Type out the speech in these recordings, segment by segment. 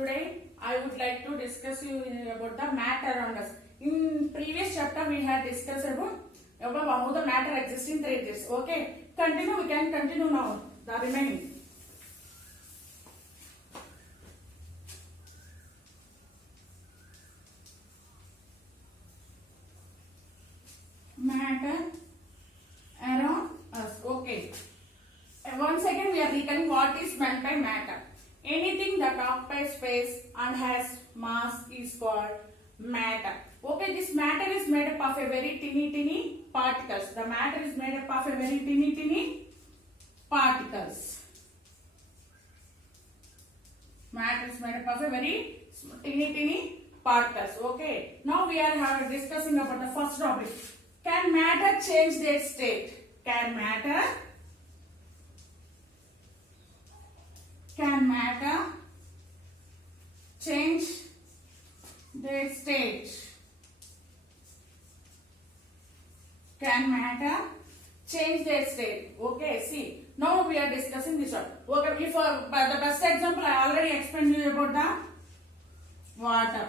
Today I would like to discuss you about the matter around us. In previous chapter we had discussed about how the matter exists in three states. Okay, we can continue now the remaining. Matter around us. Okay. Once again we are recalling what is meant by matter. Anything that occupies space and has mass is called matter. Okay, this matter is made up of a very teeny particles. The matter is made up of a very teeny particles. Matter is made up of a very teeny particles. Okay, now we are discussing about the first topic. Can matter change their state? Can matter change their state? Can matter change their state? Okay, see, now we are discussing this one. Okay, if the best example I already explained you about the water,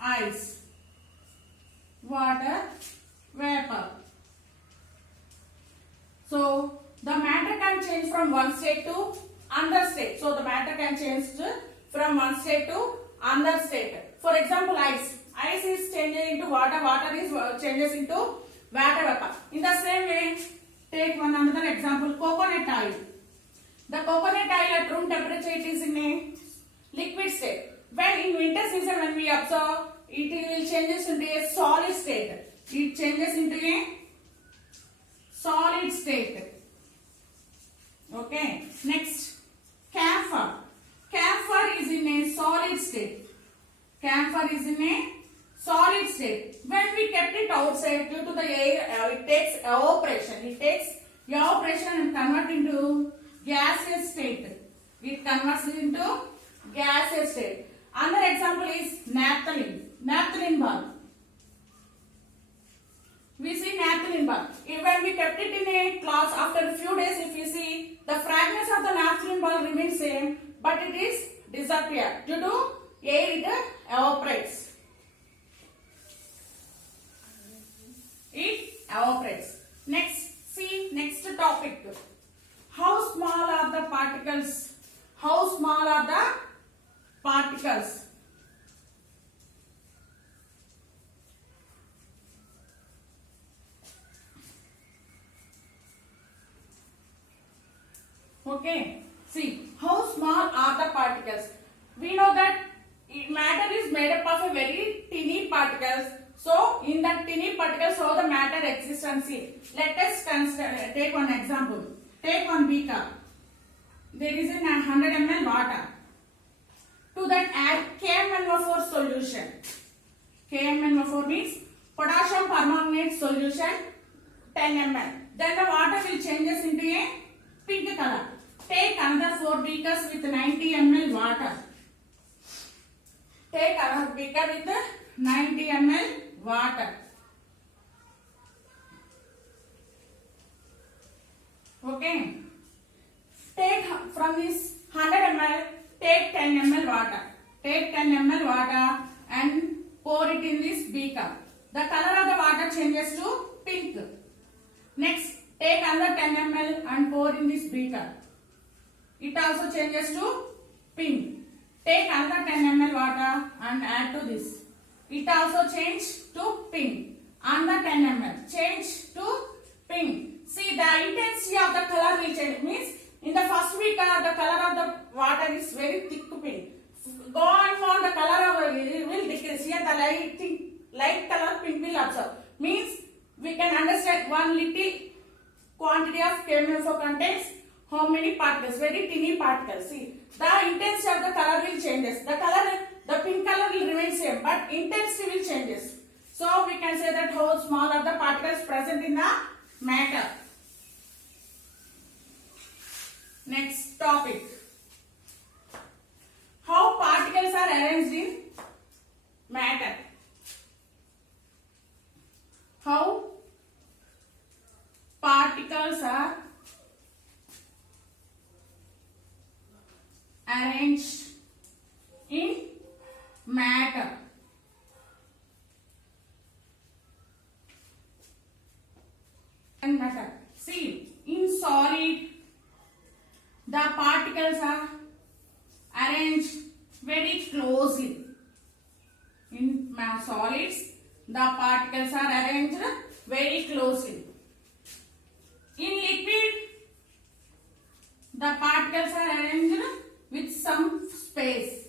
ice, water, vapor. So the matter can change from one state to another state. So the matter can change from one state to another state. For example, ice. Ice is changing into water. Water is changes into water vapor. In the same way, take another example. Coconut oil. The coconut oil at room temperature it is in a liquid state. When in winter season when we observe, it will changes into a solid state. It changes into a solid state. Okay. Next, camphor. Camphor is in a solid state. Camphor is in a solid state. When we kept it outside due to the air, it takes evaporation. It takes evaporation and convert into gaseous state. It converts into gaseous state. Another example is naphthalene. Naphthalene bulb. We see naphthalene bulb. When we kept it in a glass, after a few days, if you see, the fragrance of the naphthalene bulb remains same, but it is disappeared due to air. It evaporates. It evaporates. Next, see next topic. How small are the particles? How small are the particles? Okay, see how small are the particles. We know that matter is made up of a very teeny particles. So in that teeny particles, how the matter exists and see. Let us take one example. Take one beaker. There is a 100 ml water. To that add KMnO4 solution. KMnO4 means potassium permanganate solution 10 ml. Then the water will changes into a pink color. Take another 4 beakers with 90 ml water. Take another beaker with 90 ml water. Okay. Take from this 100 ml, take 10 ml water. Take 10 ml water and pour it in this beaker. The color of the water changes to pink. Next, take another 10 ml and pour in this beaker. It also changes to pink. Take another 10 ml water and add to this. It also changes to pink. Another 10 ml. Change to pink. See, the intensity of the color will change. Means in the first beaker, the color of the water is very thick pink. Going on, the color of it will decrease. Here, the light color pink will absorb. Means we can understand one little quantity of KMnO4 contains how many particles? Very teeny particles. See, the intensity of the color will changes. The pink color will remain same, but intensity will changes. So we can say that how small are the particles present in the matter. Next topic. How particles are arranged in matter? How particles are arranged matter. And matter. See, in solid, the particles are arranged very closely. In solids, the particles are arranged very closely. In liquid, the particles are arranged with some space.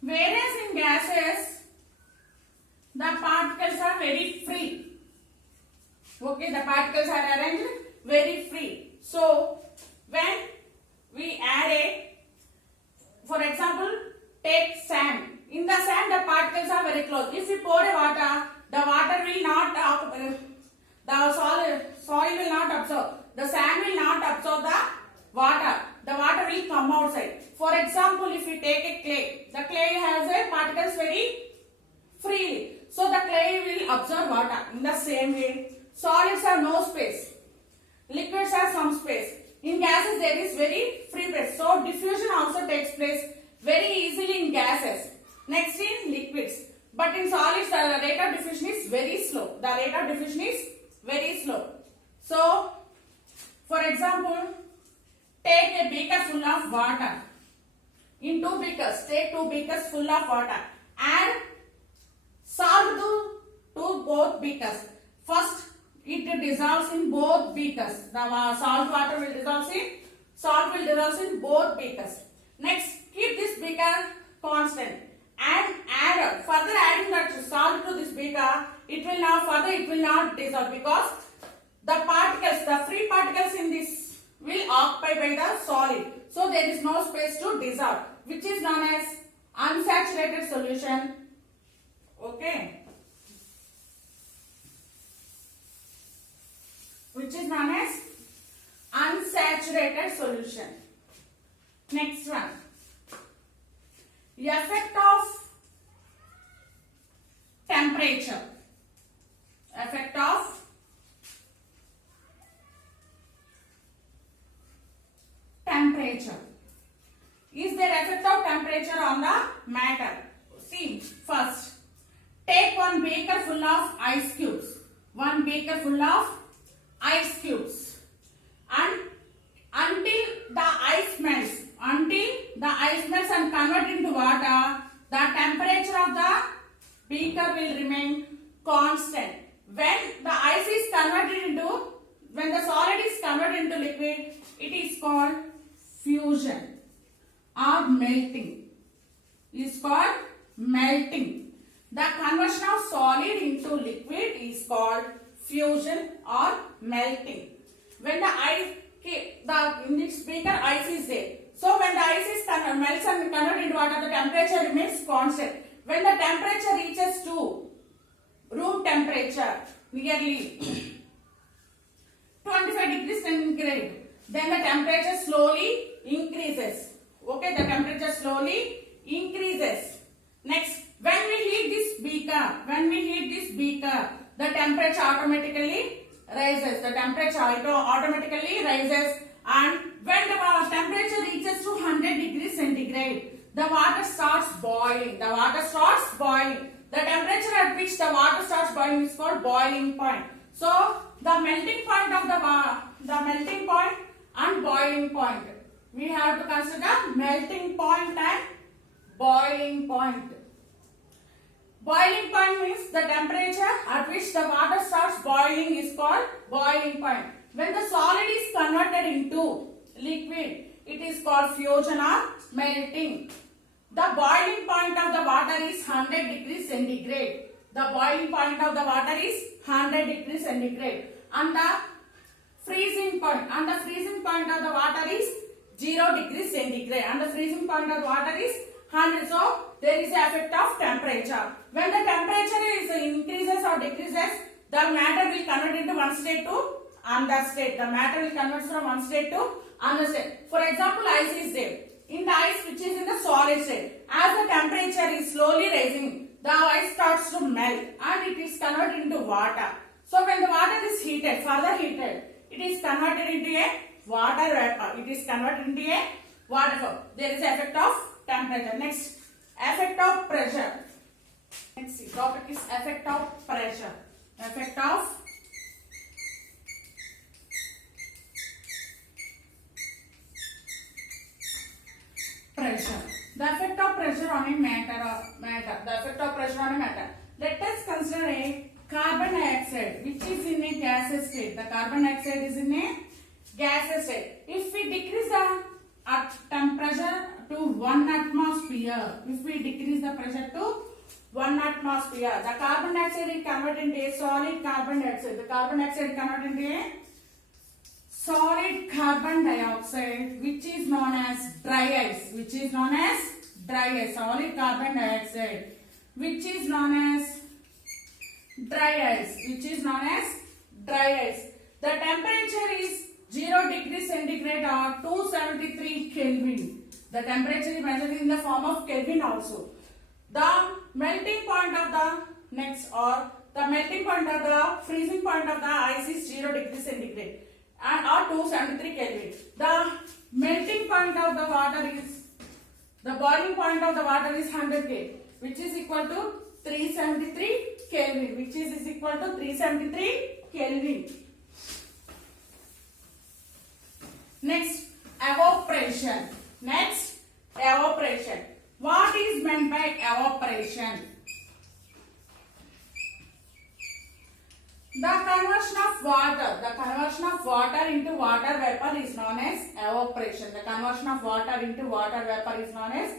Whereas in gases, the particles are very free. Okay, the particles are arranged very free. So, when we add for example, take sand. In the sand, the particles are very close. If we pour a water, the water will not, the soil will not absorb. The sand will not absorb the water. The water will come outside. For example, if we take a clay, the clay has a particles very freely. So the clay will absorb water. In the same way, solids have no space. Liquids have some space. In gases, there is very free space. So diffusion also takes place very easily in gases. Next in liquids. But in solids, the rate of diffusion is very slow. The rate of diffusion is very slow. So, for example, take a beaker full of water. In 2 beakers, take 2 beakers full of water. Add salt to both beakers. First, it dissolves in both beakers. The salt water will dissolve in both beakers. Next, keep this beaker constant and add further adding that salt to this beaker. It will not dissolve because the particles, the free particles in this will occupy by the solid. So there is no space to dissolve, which is known as unsaturated solution. Okay. Which is known as unsaturated solution. Next one. The effect of temperature. Effect of temperature. Is there effect of temperature on the matter? See, first, take 1 beaker full of ice cubes. 1 beaker full of ice cubes. And until the ice melts, and convert into water, the temperature of the beaker will remain constant. When the solid is converted into liquid, it is called fusion or melting. It is called melting. The conversion of solid into liquid is called fusion or melting. When in this beaker ice is there. So when the ice is melts and converted into water, the temperature remains constant. When the temperature reaches to room temperature, nearly 25 degrees centigrade, then the temperature slowly increases. Okay, the temperature slowly increases. Next, when we heat this beaker, the temperature automatically rises. And when the temperature reaches to 100 degrees centigrade, the water starts boiling. The temperature at which the water starts boiling is called boiling point. So the melting point and boiling point. We have to consider melting point and boiling point. Boiling point means the temperature at which the water starts boiling is called boiling point. When the solid is converted into liquid, it is called fusion or melting. The boiling point of the water is 100 degrees centigrade. And the freezing point of the water is 0 degrees centigrade. And the freezing point of the water is 100. So there is an effect of temperature. When the temperature increases or decreases, the matter will convert into one state to another state. The matter will convert from one state to another state. For example, ice is there. In the ice which is in the solid state, as the temperature is slowly rising, the ice starts to melt and it is converted into water. So when the water is further heated, it is converted into a water vapor. There is effect of temperature. Next, effect of pressure. Next topic is effect of pressure. Effect of pressure. The effect of pressure on a matter. The effect of pressure on a matter. Let us consider a carbon dioxide which is in a gaseous state. The carbon dioxide is in a gaseous state. If we decrease the temperature to 1 atmosphere, if we decrease the pressure to 1 atmosphere, the carbon dioxide is converted into a solid carbon dioxide. The carbon dioxide is converted into a solid carbon dioxide which is known as dry ice. Which is known as dry ice. Solid carbon dioxide which is known as dry ice. Which is known as dry ice. The temperature is 0 degrees centigrade or 273 Kelvin. The temperature is measured in the form of Kelvin also. The melting point of the the melting point of the freezing point of the ice is 0 degrees centigrade and or 273 Kelvin. The melting point of the water is, the boiling point of the water is 100 K, which is equal to 373 Kelvin, which is equal to 373 Kelvin. Next, evaporation. Next, evaporation. What is meant by evaporation? The conversion of water into water vapor is known as evaporation. The conversion of water into water vapor is known as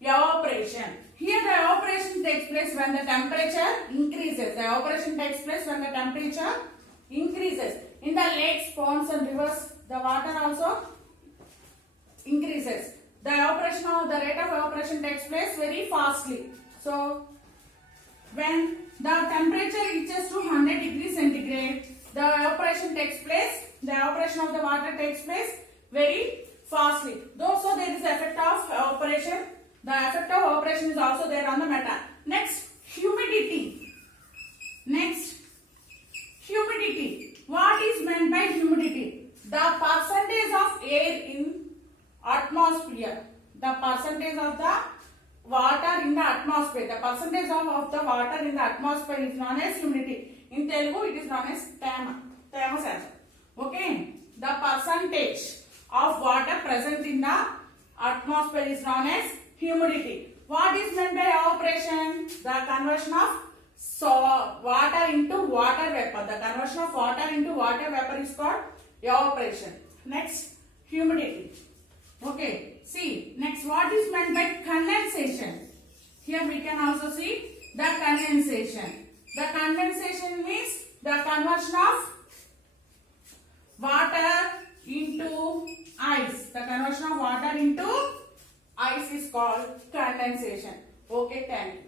evaporation. Here the evaporation takes place when the temperature increases. The evaporation takes place when the temperature increases. In the lakes, ponds and rivers, the water also increases. The rate of evaporation takes place very fastly. So, when the temperature reaches to 100 degrees centigrade, the evaporation takes place. The evaporation of the water takes place very fastly. So there is effect of evaporation. The effect of evaporation is also there on the matter. Next, humidity. Next, humidity. What is meant by humidity? The percentage of air in atmosphere. The percentage of the water in the atmosphere. The percentage of the water in the atmosphere is known as humidity. In Telugu, it is known as Tema Sasha. Okay. The percentage of water present in the atmosphere is known as humidity. What is meant by evaporation? The conversion of water into water vapor. The conversion of water into water vapor is called evaporation. Next, humidity. Okay, see, next what is meant by condensation? Here we can also see the condensation. The condensation means the conversion of water into ice. The conversion of water into ice is called condensation. Okay, thank you.